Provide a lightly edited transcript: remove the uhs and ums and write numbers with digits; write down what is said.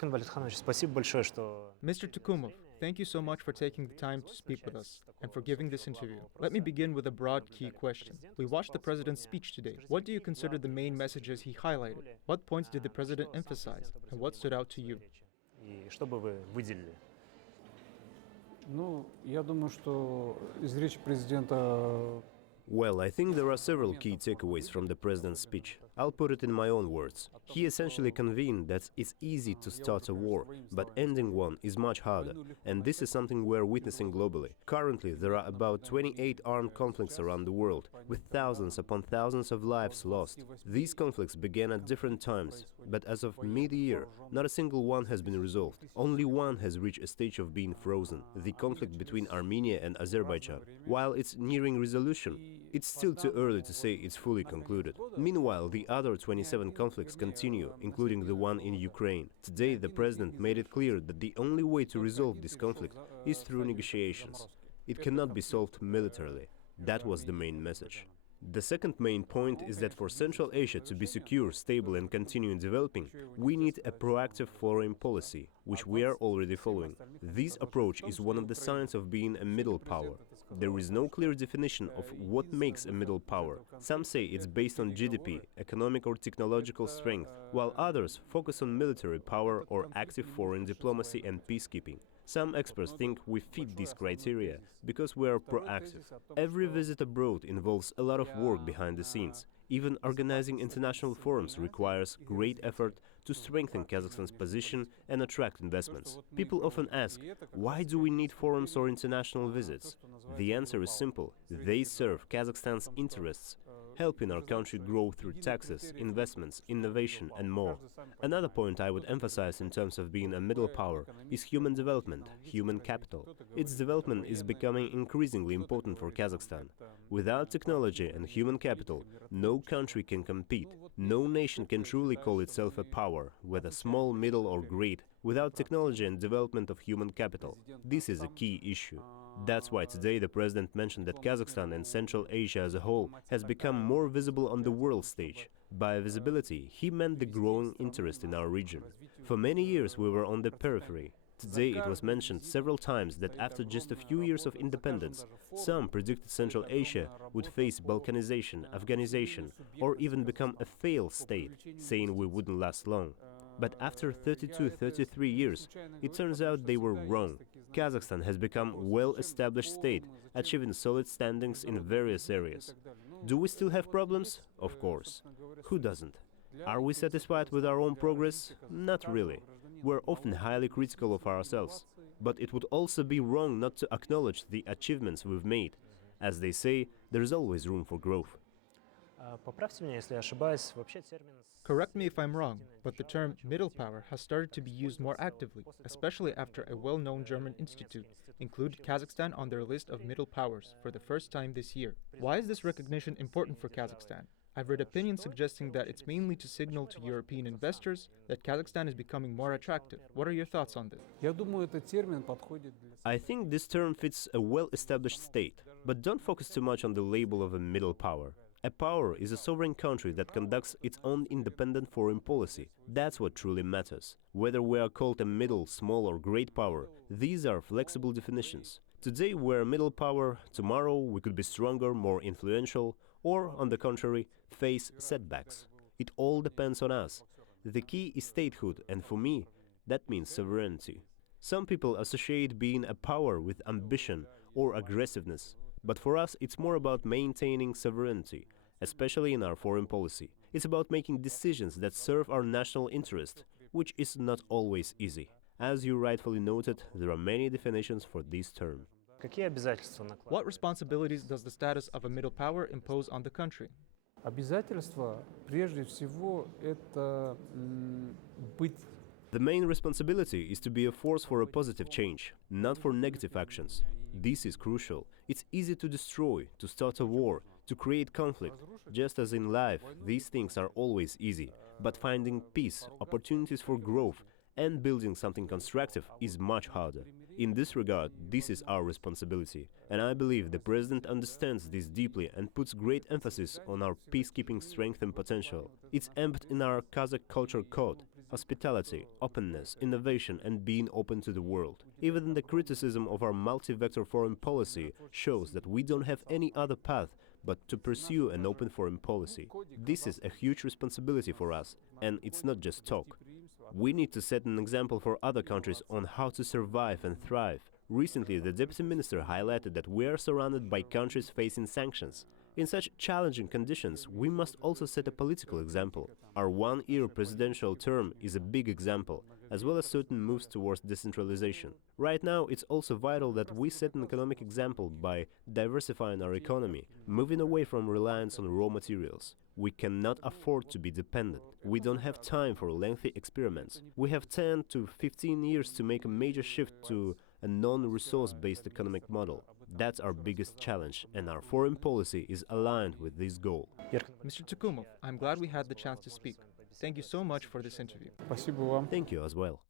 Туркан Валидханович, спасибо большое, что... Mr. Tukumov, thank you so much for taking the time to speak with us and for giving this interview. Let me begin with a broad key question. We watched the president's speech today. What do you consider the main messages he highlighted? What points did the president emphasize? And what stood out to you? И что бы вы выделили? Ну, я думаю, что из речи президента... Well, I think there are several key takeaways from the president's speech. I'll put it in my own words. He essentially convened that it's easy to start a war, but ending one is much harder, and this is something we're witnessing globally. Currently, there are about 28 armed conflicts around the world, with thousands upon thousands of lives lost. These conflicts began at different times, but as of mid-year, not a single one has been resolved. Only one has reached a stage of being frozen, the conflict between Armenia and Azerbaijan. While it's nearing resolution, it's still too early to say it's fully concluded. Meanwhile, the other 27 conflicts continue, including the one in Ukraine. Today, the president made it clear that the only way to resolve this conflict is through negotiations. It cannot be solved militarily. That was the main message. The second main point is that for Central Asia to be secure, stable and continuing developing, we need a proactive foreign policy, which we are already following. This approach is one of the signs of being a middle power. There is no clear definition of what makes a middle power. Some say it's based on GDP, economic or technological strength, while others focus on military power or active foreign diplomacy and peacekeeping. Some experts think we fit these criteria because we are proactive. Every visit abroad involves a lot of work behind the scenes. Even organizing international forums requires great effort to strengthen Kazakhstan's position and attract investments. People often ask, why do we need forums or international visits? The answer is simple. They serve Kazakhstan's interests, helping our country grow through taxes, investments, innovation and more. Another point I would emphasize in terms of being a middle power is human development, human capital. Its development is becoming increasingly important for Kazakhstan. Without technology and human capital, no country can compete. No nation can truly call itself a power, whether small, middle or great, without technology and development of human capital. This is a key issue. That's why today the president mentioned that Kazakhstan and Central Asia as a whole has become more visible on the world stage. By visibility, he meant the growing interest in our region. For many years we were on the periphery. Today it was mentioned several times that after just a few years of independence, some predicted Central Asia would face Balkanization, Afghanization, or even become a failed state, saying we wouldn't last long. But after 32-33 years, it turns out they were wrong. Kazakhstan has become a well-established state, achieving solid standings in various areas. Do we still have problems? Of course. Who doesn't? Are we satisfied with our own progress? Not really. We're often highly critical of ourselves. But it would also be wrong not to acknowledge the achievements we've made. As they say, there's always room for growth. Correct me if I'm wrong, but the term middle power has started to be used more actively, especially after a well-known German institute included Kazakhstan on their list of middle powers for the first time this year. Why is this recognition important for Kazakhstan? I've read opinions suggesting that it's mainly to signal to European investors that Kazakhstan is becoming more attractive. What are your thoughts on this? I think this term fits a well-established state, but don't focus too much on the label of a middle power. A power is a sovereign country that conducts its own independent foreign policy. That's what truly matters. Whether we are called a middle, small or great power, these are flexible definitions. Today we're a middle power, tomorrow we could be stronger, more influential, or, on the contrary, face setbacks. It all depends on us. The key is statehood, and for me, that means sovereignty. Some people associate being a power with ambition or aggressiveness. But for us, it's more about maintaining sovereignty, especially in our foreign policy. It's about making decisions that serve our national interest, which is not always easy. As you rightfully noted, there are many definitions for this term. What responsibilities does the status of a middle power impose on the country? Обязательство, прежде всего, это быть. The main responsibility is to be a force for a positive change, not for negative actions. This is crucial. It's easy to destroy, to start a war, to create conflict. Just as in life, these things are always easy. But finding peace, opportunities for growth, and building something constructive is much harder. In this regard, this is our responsibility. And I believe the President understands this deeply and puts great emphasis on our peacekeeping strength and potential. It's embedded in our Kazakh culture code. hospitality, openness, innovation and being open to the world. Even the criticism of our multi-vector foreign policy shows that we don't have any other path but to pursue an open foreign policy. This is a huge responsibility for us, and it's not just talk. We need to set an example for other countries on how to survive and thrive. Recently, the Deputy Minister highlighted that we are surrounded by countries facing sanctions. In such challenging conditions, we must also set a political example. Our one-year presidential term is a big example, as well as certain moves towards decentralization. Right now, it's also vital that we set an economic example by diversifying our economy, moving away from reliance on raw materials. We cannot afford to be dependent. We don't have time for lengthy experiments. We have 10 to 15 years to make a major shift to a non-resource-based economic model. That's our biggest challenge, and our foreign policy is aligned with this goal. Mr. Tukumov, I'm glad we had the chance to speak. Thank you so much for this interview. Спасибо вам. Thank you as well.